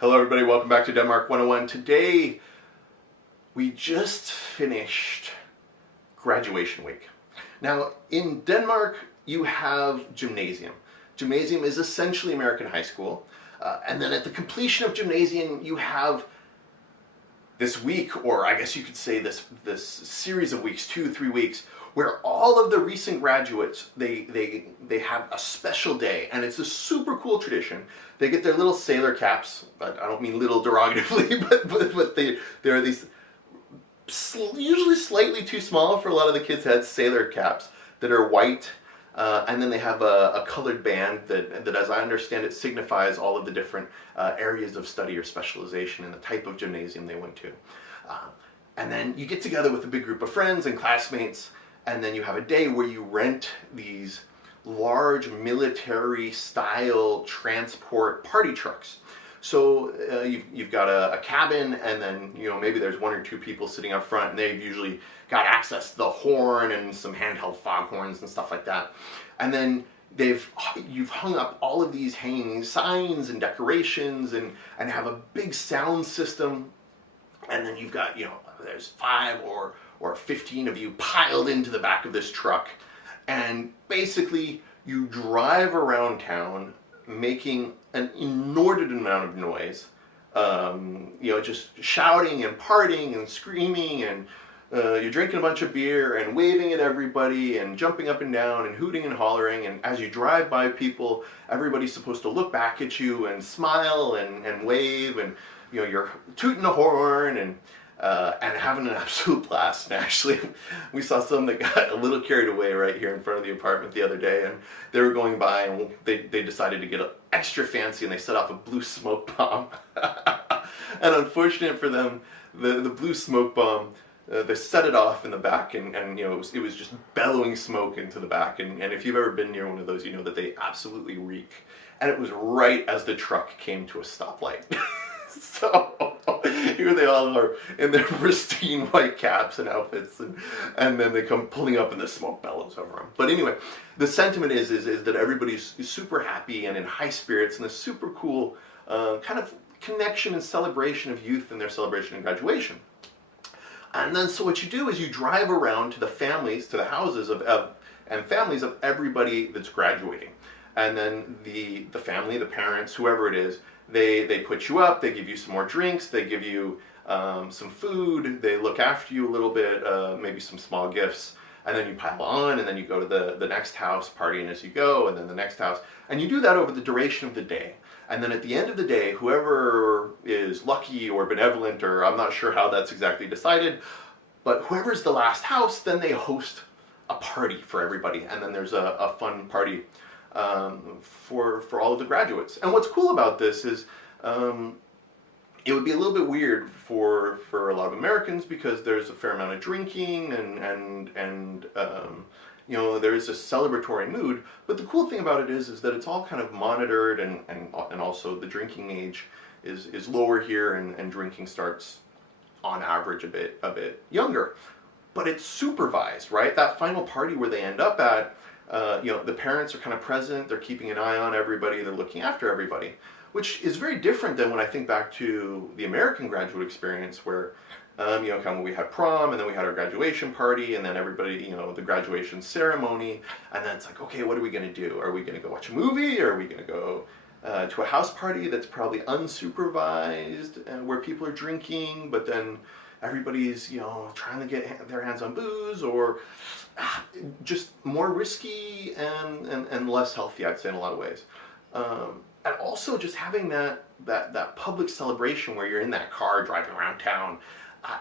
Hello everybody, welcome back to Denmark 101. Today we just finished graduation week. Now in Denmark you have Gymnasium. Gymnasium is essentially American high school. And then at the completion of Gymnasium you have this week, or I guess you could say this series of weeks, 2-3 weeks, where all of the recent graduates, they have a special day, and it's a super cool tradition. They get their little sailor caps, but I don't mean little derogatively, but there are these usually slightly too small for a lot of the kids' heads, sailor caps that are white, and then they have a colored band that as I understand it signifies all of the different areas of study or specialization and the type of gymnasium they went to. And then you get together with a big group of friends and classmates, and then you have a day where you rent these large military style transport party trucks. So you've got a cabin, and then maybe there's 1 or 2 people sitting up front, and they've usually got access to the horn and some handheld foghorns and stuff like that. And then you've hung up all of these hanging signs and decorations, and have a big sound system. And then you've got there's 5 or 15 of you piled into the back of this truck, and basically you drive around town making an inordinate amount of noise, just shouting and partying and screaming, and you're drinking a bunch of beer and waving at everybody and jumping up and down and hooting and hollering. And as you drive by people, everybody's supposed to look back at you and smile and wave, and you're tooting the horn and having an absolute blast. And actually, we saw some that got a little carried away right here in front of the apartment the other day, and they were going by and they decided to get extra fancy, and they set off a blue smoke bomb. And unfortunate for them, the blue smoke bomb, they set it off in the back, and it was just bellowing smoke into the back. And if you've ever been near one of those, you know that they absolutely reek. And it was right as the truck came to a stoplight. So here they all are in their pristine white caps and outfits, and then they come pulling up and the smoke bellows over them. But anyway, the sentiment is that everybody's super happy and in high spirits, and a super cool kind of connection and celebration of youth and their celebration and graduation. And then so what you do is you drive around to the families, to the houses and families of everybody that's graduating. And then the family, the parents, whoever it is, they put you up, they give you some more drinks, they give you some food, they look after you a little bit, maybe some small gifts, and then you pile on, and then you go to the next house, partying as you go, and then the next house. And you do that over the duration of the day. And then at the end of the day, whoever is lucky or benevolent, or I'm not sure how that's exactly decided, but whoever's the last house, then they host a party for everybody, and then there's a fun party for all of the graduates. And what's cool about this is it would be a little bit weird for a lot of Americans, because there's a fair amount of drinking and there is a celebratory mood. But the cool thing about it is that it's all kind of monitored, and also the drinking age is lower here, and drinking starts on average a bit younger. But it's supervised, right? That final party where they end up at, the parents are kind of present, they're keeping an eye on everybody, they're looking after everybody, which is very different than when I think back to the American graduate experience, where, kind of when we had prom, and then we had our graduation party, and then everybody, the graduation ceremony, and then it's like, okay, what are we going to do? Are we going to go watch a movie, or are we going to go to a house party that's probably unsupervised, where people are drinking, but then everybody's trying to get their hands on booze, or just more risky and less healthy, I'd say, in a lot of ways. And also just having that public celebration where you're in that car driving around town,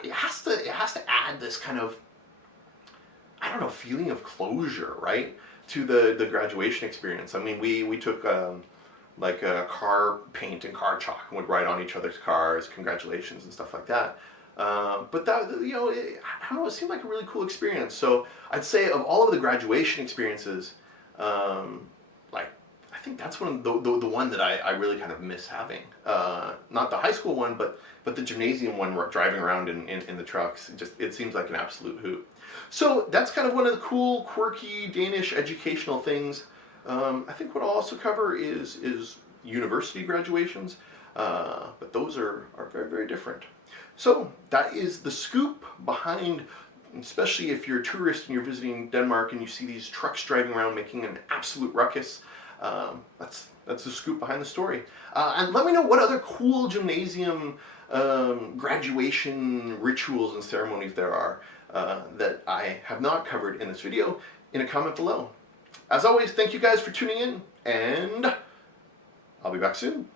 it has to add this kind of, I don't know, feeling of closure, right, to the graduation experience. I mean, we took like a car paint and car chalk and would write on each other's cars, congratulations and stuff like that. But that, I don't know, it seemed like a really cool experience. So I'd say of all of the graduation experiences, I think that's one the one that I really kind of miss having. Not the high school one, but the gymnasium one, driving around in the trucks. It seems like an absolute hoot. So that's kind of one of the cool, quirky Danish educational things. I think what I'll also cover is university graduations. but those are very, very different. So that is the scoop behind, especially if you're a tourist and you're visiting Denmark and you see these trucks driving around making an absolute ruckus. That's the scoop behind the story. And let me know what other cool gymnasium graduation rituals and ceremonies there are that I have not covered in this video in a comment below. As always, thank you guys for tuning in, and I'll be back soon.